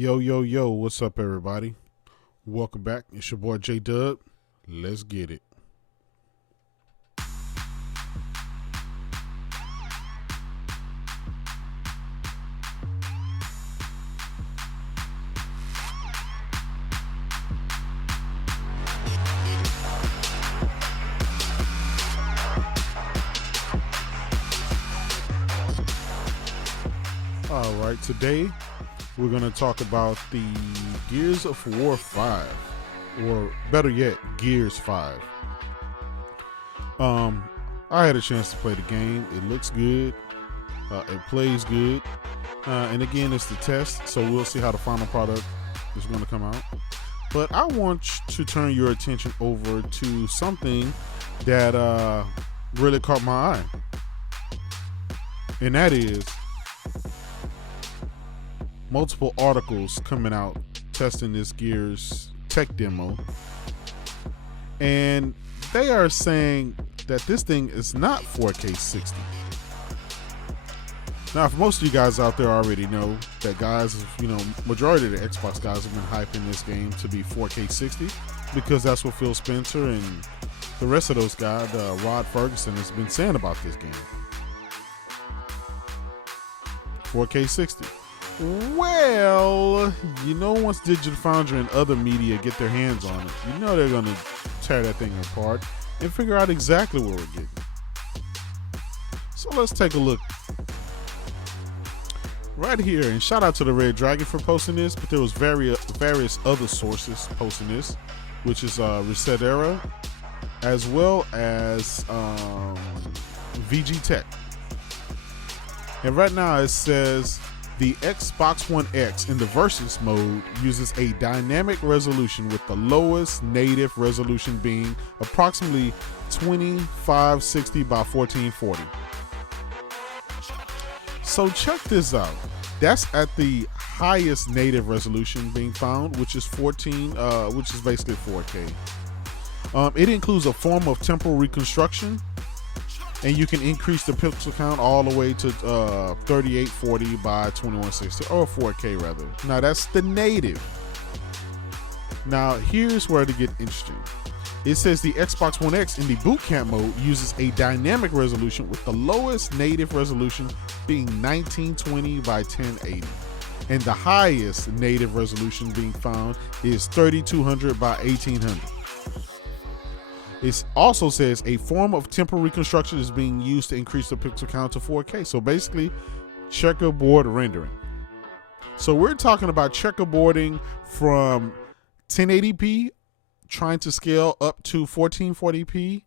Yo, yo, yo, what's up, everybody? Welcome back. It's your boy J Dub. Let's get it. All right, today we're going to talk about the Gears of War 5, or better yet, Gears 5. I had a chance to play the game. It looks good. It plays good. And again, it's the test, so we'll see how the final product is going to come out. But I want to turn your attention over to something that really caught my eye. And that is multiple articles coming out testing this Gears tech demo, and they are saying that this thing is not 4K 60. Now, for most of you guys out there already know that majority of the Xbox guys have been hyping this game to be 4K 60 because that's what Phil Spencer and the rest of those guys, Rod Ferguson, has been saying about this game. 4K 60. Well, once Digital Foundry and other media get their hands on it, they're going to tear that thing apart and figure out exactly what we're getting. So let's take a look right here. And shout out to the Red Dragon for posting this, but there was various other sources posting this, which is Reset Era, as well as VG Tech. And right now it says the Xbox One X in the Versus mode uses a dynamic resolution with the lowest native resolution being approximately 2560 by 1440. So check this out. That's at the highest native resolution being found, which is which is basically 4K. It includes a form of temporal reconstruction, and you can increase the pixel count all the way to 3840 by 2160, or 4K rather. Now that's the native. Now here's where to get interesting. It says the Xbox One X in the boot camp mode uses a dynamic resolution with the lowest native resolution being 1920 by 1080. And the highest native resolution being found is 3200 by 1800. It also says a form of temporal reconstruction is being used to increase the pixel count to 4K. So basically, checkerboard rendering. So we're talking about checkerboarding from 1080p, trying to scale up to 1440p,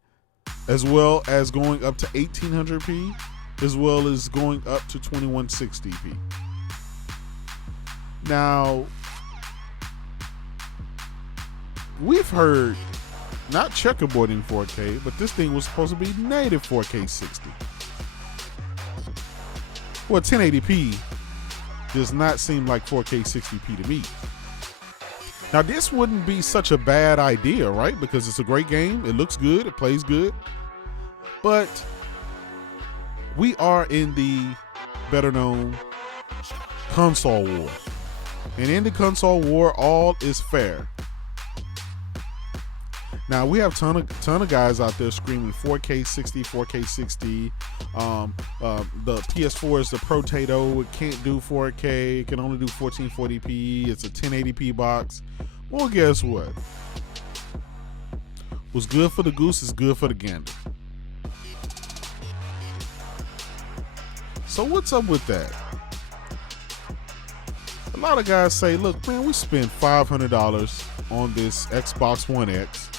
as well as going up to 1800p, as well as going up to 2160p. Now, we've heard not checkerboarding 4K, but this thing was supposed to be native 4K 60. Well, 1080p does not seem like 4K 60p to me. Now, this wouldn't be such a bad idea, right? Because it's a great game. It looks good. It plays good. But we are in the better known console war. And in the console war, all is fair. Now, we have ton of guys out there screaming 4K 60, 4K 60. The PS4 is the potato. It can't do 4K. It can only do 1440p. It's a 1080p box. Well, guess what? What's good for the goose is good for the gander. So what's up with that? A lot of guys say, look, man, we spent $500 on this Xbox One X,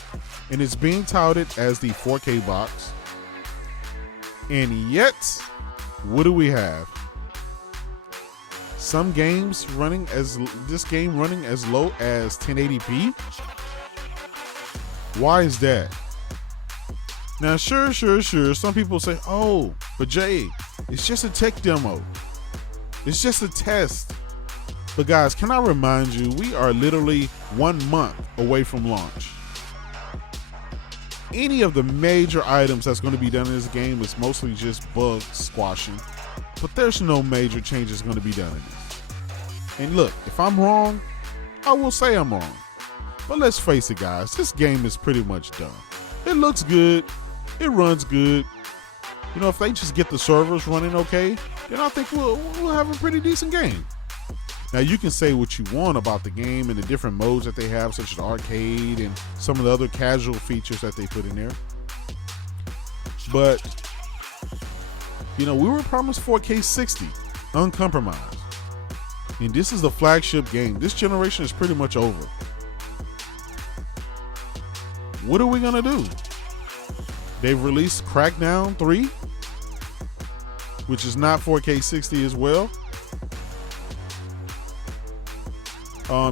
and it's being touted as the 4K box. And yet, what do we have? Some games running as low as 1080p. Why is that? Now, sure. Some people say, oh, but Jay, it's just a tech demo. It's just a test. But guys, can I remind you, we are literally 1 month away from launch. Any of the major items that's going to be done in this game is mostly just bug squashing, but there's no major changes going to be done in this. And look, if I'm wrong, I will say I'm wrong. But let's face it, guys, this game is pretty much done. It looks good. It runs good. You know, if they just get the servers running okay, then I think we'll have a pretty decent game. Now, you can say what you want about the game and the different modes that they have, such as arcade and some of the other casual features that they put in there. But, you know, we were promised 4K 60, uncompromised. And this is the flagship game. This generation is pretty much over. What are we going to do? They've released Crackdown 3, which is not 4K 60 as well.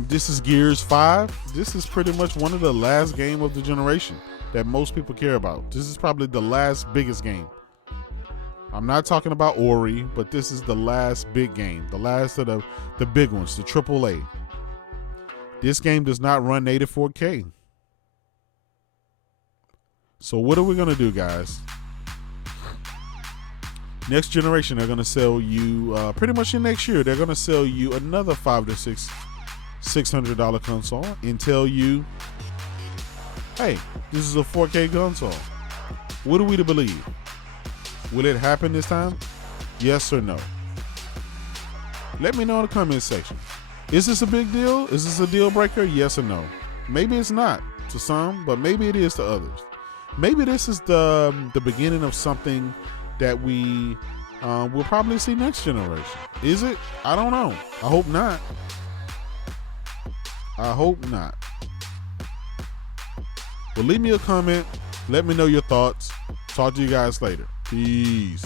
This is Gears 5. This is pretty much one of the last game of the generation that most people care about. This is probably the last biggest game. I'm not talking about Ori, but this is the last big game, the last of the big ones, the AAA. This game does not run native 4K. So what are we going to do, guys? Next generation, they're going to sell you, pretty much in next year, they're going to sell you another $500 to $600 console and tell you, hey, this is a 4K console. What are we to believe? Will it happen this time? Yes or no? Let me know in the comment section. Is this a big deal? Is this a deal breaker? Yes or no? Maybe it's not to some, but maybe it is to others. Maybe this is the beginning of something that we will probably see next generation. Is it? I don't know. I hope not. I hope not. Well, leave me a comment. Let me know your thoughts. Talk to you guys later. Peace.